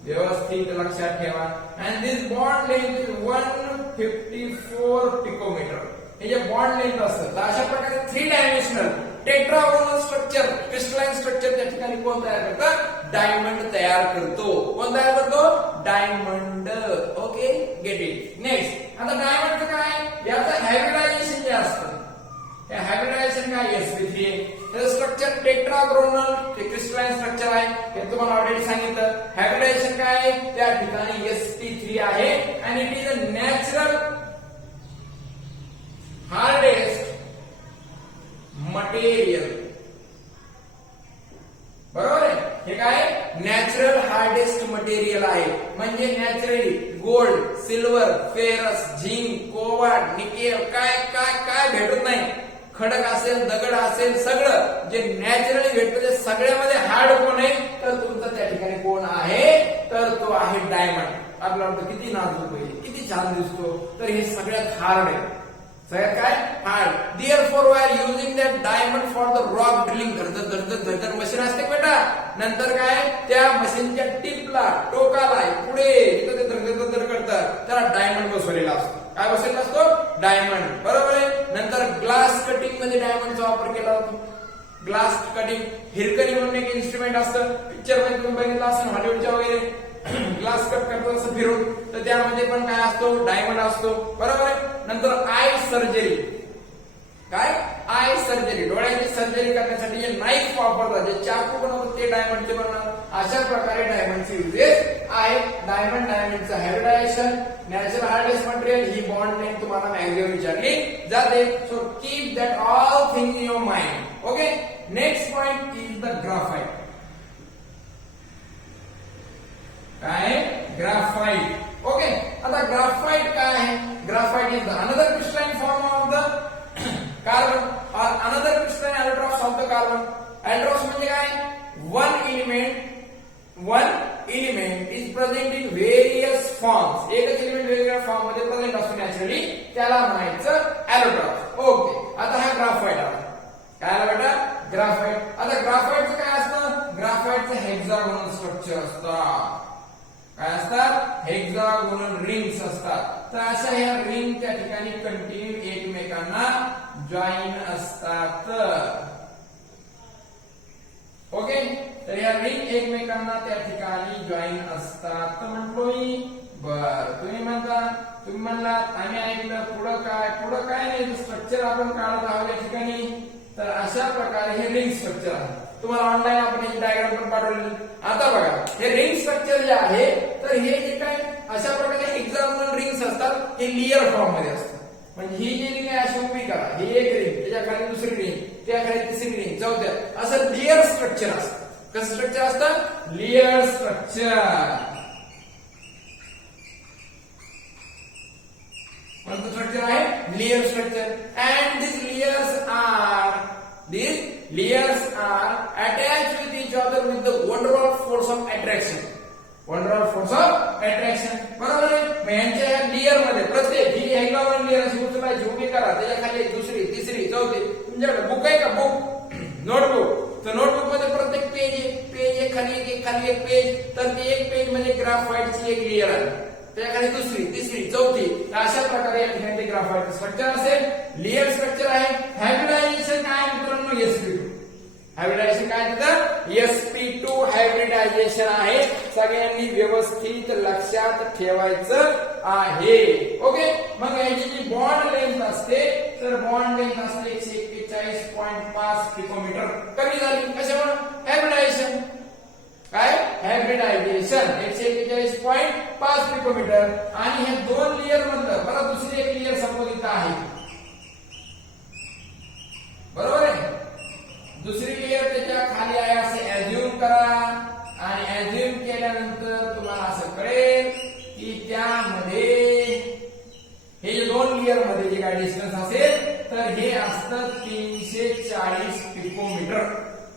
व्यवस्थित लक्षात ठेवा. And this bond length is 154 picometre. हे जे बॉन्ड लेंथ असतं, अशा प्रकारे 3 dimensional tetragonal structure, crystalline structure त्या ठिकाणी कोण तयार करतं? डायमंड तयार करतो. कोण तयार करतो? Diamond. Okay, get it. Next, आता डायमंड काय? याचं हायब्रिडायझेशन जे असतं, हे हायब्रिडायझेशन काय? sp3. हे स्ट्रक्चर टेट्रागोनल क्रिस्टलाइन स्ट्रक्चर आहे, हे तुम्हाला ऑलरेडी सांगितलं. हायब्रिडायझेशन काय आहे? त्या ठिकाणी sp3 आहे. आणि it is a natural hardest material, बरोबर आहे. हे काय? नॅचरल हार्डेस्ट मटेरियल आहे. म्हणजे naturally gold, silver, ferrous, zinc, cobalt, nickel काय काय काय भेटत नाही. खडक असेल, दगड असेल, सगळं जे नॅचरली भेटतं ते सगळ्यामध्ये हार्ड कोण आहे? तर तुमचं त्या ठिकाणी कोण आहे? तर तो आहे डायमंड. आपल्याला वाटतं किती नाजूक आहे, किती छान दिसतो, तर हे सगळ्यात हार्ड आहे. सगळ्यात काय? Hard. Therefore we are using that diamond for the rock drilling. धडधड मशीन असते बेटा. नंतर काय? त्या मशीनच्या टिपला, टोकाला पुढे इथं ते धडधड करतात, त्याला डायमंड बसवलेला असतो. काय बसवलेला असतो? डायमंड, बरोबर आहे. नंतर ग्लास कटिंग मध्ये डायमंडचा वापर केला जातो. ग्लास कटिंग, हिरकणी म्हणून एक इन्स्ट्रुमेंट असतं. पिक्चर मध्ये तुम्ही बघितलं असेल हॉलिवूडच्या वगैरे, ग्लास कट करतो असं फिरून, तर त्यामध्ये पण काय असतो? डायमंड असतो, बरोबर आहे. नंतर आय सर्जरी. काय? आय सर्जरी, डोळ्याची सर्जरी करण्यासाठी जे नाईफ वापरतात, जे चाकू बनवतात, ते डायमंडचे बनवतात. अशा प्रकारे डायमंडचे युजेस आहे. डायमंडचं हायब्रिडायझेशन, नॅचरल हार्डेस्ट मटेरियल, ही बॉन्ड लेंथ तुम्हाला मॅक्झिमम विचारली जाते. So keep that all thing in your mind. Okay. Next point carbon. Altroz म्हणजे काय? One element is present in various forms. एकच एलिमेंट वेगवेगळ्या फॉर्म मध्ये प्रेझेंट असतो नॅचरली, त्याला म्हणायचं अलोट्रॉप. ओके, आता हा ग्राफाइट आला. काय आला बेटा? ग्राफाइट. आता ग्राफाइटचं काय असतं? ग्राफाइटचं हेक्सागोनल स्ट्रक्चर असतं. काय असतात? हेक्सागोनल रिंग्स असतात. तर अशा ह्या रिंग त्या ठिकाणी कंटिन्यू एकमेकांना जॉईन असतात. ओके, तर या रिंग एकमेकांना त्या ठिकाणी जॉईन असतात म्हटलो मी. बर, तुम्ही म्हणलात आम्ही ऐकलं, पुढं काय नाही, स्ट्रक्चर आपण काढत आहोत या ठिकाणी. तर अशा प्रकारे हे रिंग स्ट्रक्चर आहे. तुम्हाला ऑनलाईन आपण याची डायग्राम पण पाठवलेली. आता बघा, हे रिंग स्ट्रक्चर जे आहे, तर हे जे काय अशा प्रकारे हेक्सागोनल रिंग्स असतात, हे लेयर फॉर्म मध्ये असतात. म्हणजे ही जी रिंग आहे अशी उभी करा, ही एक रिंग, त्याच्या खाली दुसरी रिंग, त्या खाली तिसरी रिंग, चौथ्या, असं लेयर स्ट्रक्चर असतं. कसं स्ट्रक्चर असतं? Layer structure. कोणतं स्ट्रक्चर आहे? Layer structure. And these layers are attached with each other with the wonderful force of attraction. Wonderful force of attraction. बरोबर आहे? मग यांच्या या लेयर मध्ये प्रत्येक ही हेक्सागोनल लेयर अशी उचलायची, उभी करा, त्याच्या खाली एक, दुसरी, तिसरी, चौथी. तुमच्याकडे बुक आहे का? Book, notebook. तर नोटबुक मध्ये प्रत्येक पेज आहे, खाली एक पेज. तर ते एक पेज म्हणजे ग्राफाइटची एक लेयर आहे, त्याच्या खाली दुसरी, तिसरी, चौथी. अशा प्रकारे या ठिकाणी ग्राफाइट स्ट्रक्चर असेल, लेयर स्ट्रक्चर आहे. हायब्रिडायझेशन काय मित्रांनो? sp2. हायब्रिडायझेशन काय तिथं? sp2 हायब्रिडायझेशन आहे. सगळ्यांनी व्यवस्थित लक्षात ठेवायचं आहे. ओके, मग याची जी बॉन्ड लेंथ असते, तर बॉन्ड लेंथ असते 141.5 पिकोमीटर. कमी झाली कशामुळे? हायब्रिडायझेशन. काय? Hybridization 141.5 picometre. आणि हे दोन लेयर मधलं परत दुसरी एक लेयर सपोज इथं आहे, बरोबर आहे? दुसरी लेयर त्याच्या खाली आहे असे ऍझ्युम करा. आणि ऍझ्युम केल्यानंतर तुम्हाला असं कळेल की त्यामध्ये हे जे दोन लेयर मध्ये जे काय डिस्टन्स असेल, तर हे असतं 340 पिकोमीटर.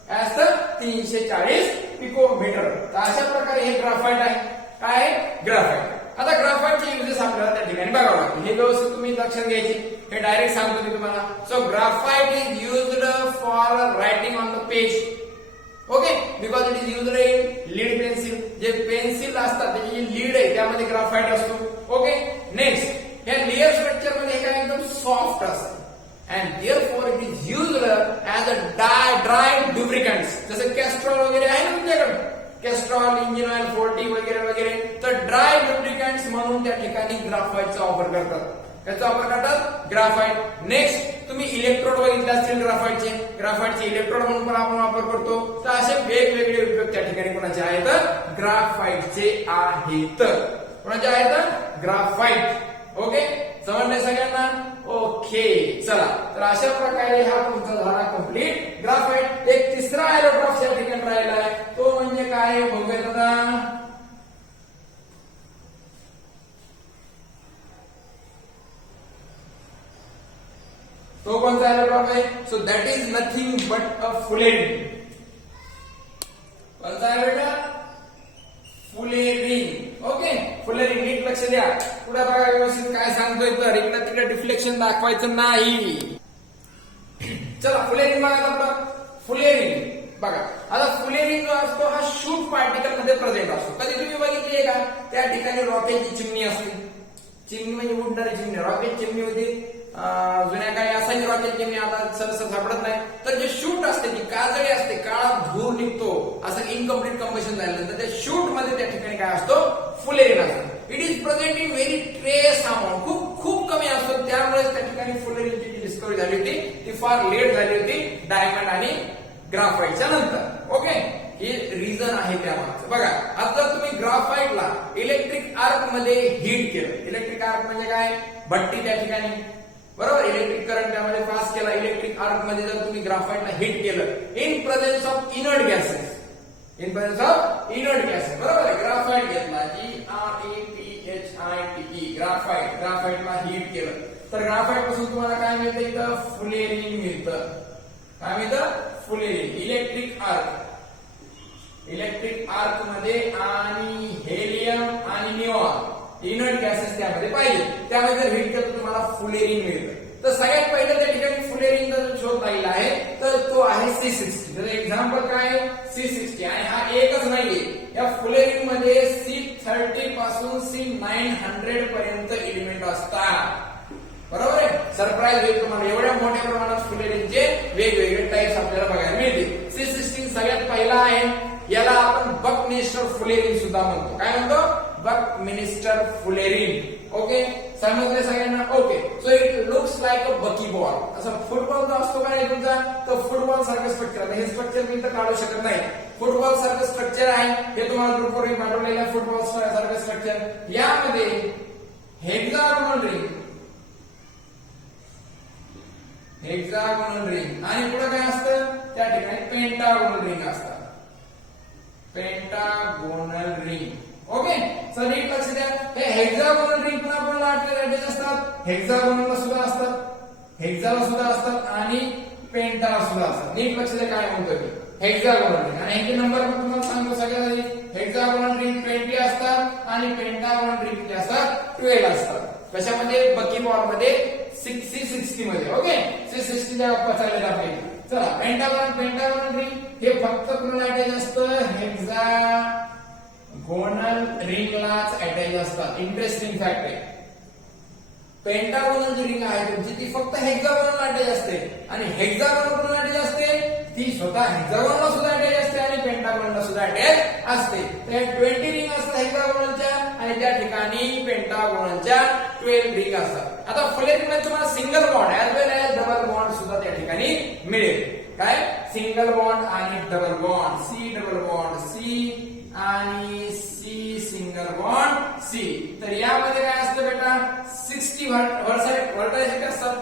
काय असतं? 340 पिकोमीटर. तर अशा प्रकारे हे ग्राफाइट आहे. काय? ग्राफाइट. आता ग्राफाइटचे युजेस आपल्याला त्या ठिकाणी बघावं लागतील. हे व्यवस्थित तुम्ही लक्षात घ्यायचे. हे डायरेक्ट सांगतो मी तुम्हाला. So graphite is used for writing on the page. Okay, because it is used in lead pencil. जे पेन्सिल असतात त्याची जी लीड आहे त्यामध्ये ग्राफाइट असतो. ओके, नेक्स्ट या लेयर स्ट्रक्चर मध्ये काय एकदम सॉफ्ट असतं. And therefore it is used as a dry lubricants. जसं कॅस्ट्रॉल वगैरे आहे ना तुमच्याकडे, कॅस्ट्रॉल, इंजिन ऑइल 40 वगैरे वगैरे. तर ड्राय लुब्रिकंट्स म्हणून त्या ठिकाणी ग्राफाइटचा वापर करतात. त्याचा वापर करतात ग्राफाइट. नेक्स्ट तुम्ही इलेक्ट्रोड बघितले असतील ग्राफाइटचे. ग्राफाइटचे इलेक्ट्रोड म्हणून पण आपण वापर करतो. तर असे वेगवेगळे उपयोग त्या ठिकाणी कोणाचे आहेत? ग्राफाइटचे आहेत. कोणाचे आहेत? ग्राफाइट. ओके, समजले सगळ्यांना? ओके, चला. तर अशा प्रकारे हा तुमचा झाला कंप्लीट ग्राफाइट. एक तिसरा अलोट्रॉप या ठिकाणी राहिला आहे, तो म्हणजे काय बघूयात आता. तो कोणता अलोट्रॉप आहे? So that is nothing but a fullerene. कोणता आहे बेटा? फुलेरिन. Okay, fullerene. नीट लक्ष द्या. पुढे बघा व्यवस्थित काय सांगतोय, तर इकडे तिकडे डिफ्लेक्शन दाखवायचं नाही. चला, फुलेरिन बघा आपलं. फुलेरिन बघा. आता फुलेरिन जो असतो हा शूट पार्टिकल मध्ये प्रेझेंट असतो. कधी तुम्ही बघितली का? त्या ठिकाणी रॉकेटची चिमणी असते. चिमणी म्हणजे उडणारी चिमणी. रॉकेट चिमणी होती जुन्या काळी, असाही रॉकेट चिमणी आता सहसा सापडत नाही. तर जे शूट असते, जी काजळी असते, काळा धूर निघतो, असं इनकम्प्लीट कंबशन झाल्यानंतर त्या शूट मध्ये त्या ठिकाणी काय असतो? फुलेरिन असतो. It is present in very trace amount. खूप कमी असतो. त्यामुळेच त्या ठिकाणी फुलेरिनची जी डिस्कवरी झाली होती ती फार लेट झाली होती, डायमंड आणि ग्राफाइटच्या नंतर. ओके, हे रिझन आहे त्यामागचं. बघा, आता तुम्ही ग्राफाइटला इलेक्ट्रिक आर्क मध्ये हीट केलं. इलेक्ट्रिक आर्क म्हणजे काय? भट्टी त्या ठिकाणी, बरोबर? इलेक्ट्रिक करंट त्यामध्ये पास केला. इलेक्ट्रिक आर्क मध्ये जर तुम्ही ग्राफाइटला हिट केलं in presence of inert gases, in presence of inert gases, बरोबर? ग्राफाइट घेतला, GRAPHITE, ग्राफाइट. ग्राफाइटला हिट केलं तर ग्राफाइट पासून तुम्हाला काय मिळतं? इथं फुलेरिन मिळतं. काय मिळतं? फुलेरिन. इलेक्ट्रिक आर्क मध्ये आणि हेलियम आणि निऑन इनर्ट गॅसेस त्यामध्ये पाहिजे. त्यामध्ये जर हिट केलं तर तुम्हाला फुलेरिन मिळतं. तर सगळ्यात पहिलं त्या ठिकाणी फुलेरिनचा जो शोध लागलेला आहे तर तो आहे C60. त्याचं एक्झाम्पल काय आहे C60. आणि हा एकच नाहीये, या फुलेरिन मध्ये C30 पासून C900 पर्यंत एलिमेंट असतात. बरोबर आहे. सरप्राईज होईल तुम्हाला, एवढ्या मोठ्या प्रमाणात फुलेरिनचे वेगवेगळे टाइप्स आपल्याला बघायला मिळतील. C16 सगळ्यात पहिला आहे. याला आपण बकमिन्स्टर फुलेरिन सुद्धा म्हणतो. काय म्हणतो? बकमिन्स्टर फुलेरिन. ओके, समजले सगळ्यांना? Okay. So it looks like a बकी बॉल. असा फुटबॉल जो असतो का नाही तुमचा, तर फुटबॉल सारखं स्ट्रक्चर आहे. हे स्ट्रक्चर मी तर काढू शकत नाही. फुटबॉल सारखं स्ट्रक्चर आहे, हे तुम्हाला ग्रुपवर पाठवलेलं आहे. फुटबॉल सारखं स्ट्रक्चर, यामध्ये हेक्सागोनल रिंग आणि पुढे काय असतं त्या ठिकाणी पेंटागोनल रिंग असतात. Pentagonal ring. ओके, सर नीट लक्ष द्या. हे हेक्सागोनल रिंग पण आपल्याला अटॅच असतात. हेक्सागोनलला सुद्धा असतात, हेक्साला सुद्धा असतात आणि पेंटाला सुद्धा असतात. नीट लक्ष द्या काय म्हणतोय मी. हेक्सागोनल रिंग आणि ह्याचे नंबर पण तुम्हाला सांगतो सगळ्यात आधी. हेक्सागोनल रिंग 20 असतात आणि पेंटागोनल रिंग किती असतात? 12 असतात. कशामध्ये? बकी बॉल मध्ये C60 मध्ये. ओके, C60 च्या पचायला आपले. चला, पेंटागोनल रिंग हे फक्त कुणाला अटॅच असतं? हेक्सागोनल रिंगलाच अटॅच असतात. इंटरेस्टिंग फॅक्ट आहे. पेंटागोनल जी रिंग आहे तुमची ती फक्त हेक्सागोनल अटॅच असते आणि हेक्सागोनल कुणाला अटॅच असते? ती स्वतः हेक्सागोनलला सुद्धा अटॅच असते आणि पेंटागोनलला सुद्धा अटॅच असते. तर 20 रिंग असतात हेक्सागोनलच्या आणि त्या ठिकाणी पेंटागोनलच्या 12 रिंग असतात. आता फुलेरिन मध्ये तुम्हाला सिंगल बॉन्ड ऍज वेल एज डबल बॉन्ड सुद्धा त्या ठिकाणी मिळेल. काय? सिंगल बॉन्ड आणि double bond. C double bond C आणि C सिंगल बॉन्ड C. तर यामध्ये काय असतं बेटा? 60 व्हर्टायसेट असतात.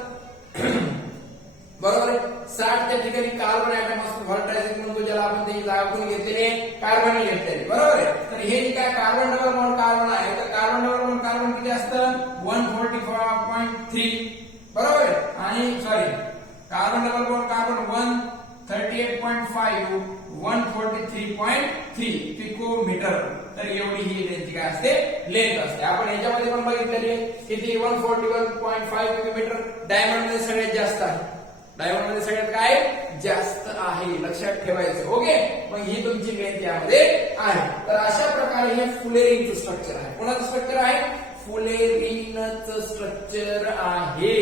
बरोबर आहे. 60 त्या ठिकाणी कार्बन ऍटम असतो. व्हर्टायसेट म्हणतो ज्याला आपण त्याची जागा कोण घेतलेली? कार्बन घेतलेली. बरोबर आहे. तर हे जे काय कार्बन डबल बॉन्ड कार्बन आहे तर कार्बन डबल बॉन्ड कार्बन किती असतं? 144.3. बरोबर आहे. आणि sorry, carbon double bond carbon 138.5 143.3 picometre. तर एवढी ही त्यांची काय असते? लेंथ असते. आपण याच्यामध्ये पण बघितलेली आहे किती? 141.5 पिकोमीटर. डायमंड मध्ये सगळ्यात जास्त आहे. डायमंड मध्ये सगळ्यात काय जास्त आहे, लक्षात ठेवायचं. ओके, मग ही तुमची लेंथ यामध्ये आहे. तर अशा प्रकारे हे फुलेरिनचं स्ट्रक्चर आहे. कोणाचं स्ट्रक्चर आहे? फुलेरिनचं स्ट्रक्चर आहे.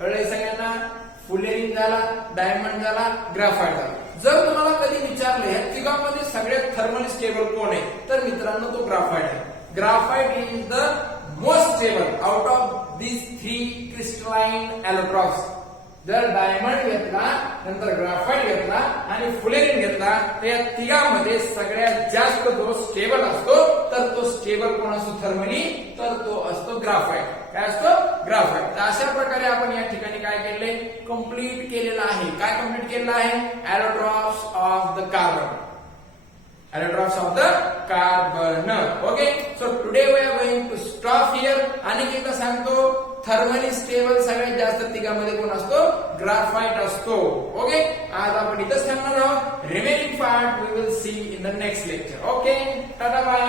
कळलंय सगळ्यांना? फुलेरिन झाला, डायमंड झाला, ग्राफाइट झाला. जर तुम्हाला कधी विचारलं या तिघांमध्ये सगळ्यात थर्मली स्टेबल कोण आहे तर मित्रांनो तो ग्राफाइट आहे. Graphite is the most stable out of these 3 crystalline allotropes. जर डायमंड घेतला, नंतर ग्राफाइट घेतला आणि फुलेरिन घेतला तर या तिघांमध्ये सगळ्यात जास्त जो स्टेबल असतो तर तो स्टेबल कोण असतो थर्मली? तर तो असतो ग्राफाइट. काय असतो? ग्राफाइट. तर अशा प्रकारे आपण या ठिकाणी काय केले? कंप्लीट केलेलं आहे. काय कंप्लीट केलेलं आहे? Allotropes of the carbon. Allotropes of the carbon. Okay, so today we are going to stop here. आणि एकदा सांगतो, थर्मली स्टेबल सगळ्यात जास्त तिघांमध्ये कोण असतो? ग्राफाइट असतो. ओके, आज आपण इथंच थांबणार आहोत. Remaining part we will see in the next lecture. Okay, tata bye.